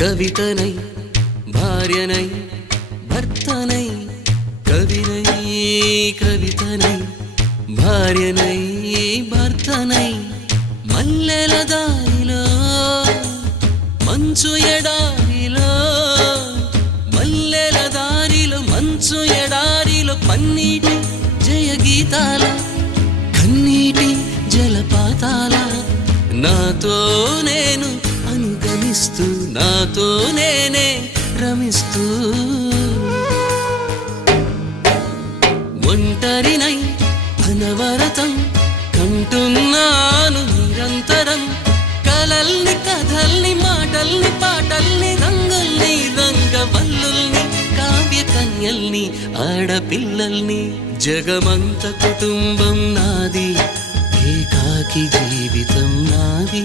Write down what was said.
కవితనై భార్యనై భర్తనై కవినై కవితనై భార్యనై భర్తనై మల్లెల దారిలో మంచు ఎడారిలో మల్లెల దారిలో మంచు ఎడారిలో పన్నీటి జయగీతాల కన్నీటి జలపాతాల నాతో నేను అనుగమిస్తూ నాతో నేనే రమిస్తూ ఒంటరినై అనవరతం కంటున్నాను నిరంతరం కలల్ని కథల్ని మాటల్ని పాటల్ని రంగుల్ని రంగవల్లుల్ని కావ్య కన్యల్ని ఆడపిల్లల్ని జగమంత కుటుంబం నాది ఏకాకి జీవితం నాది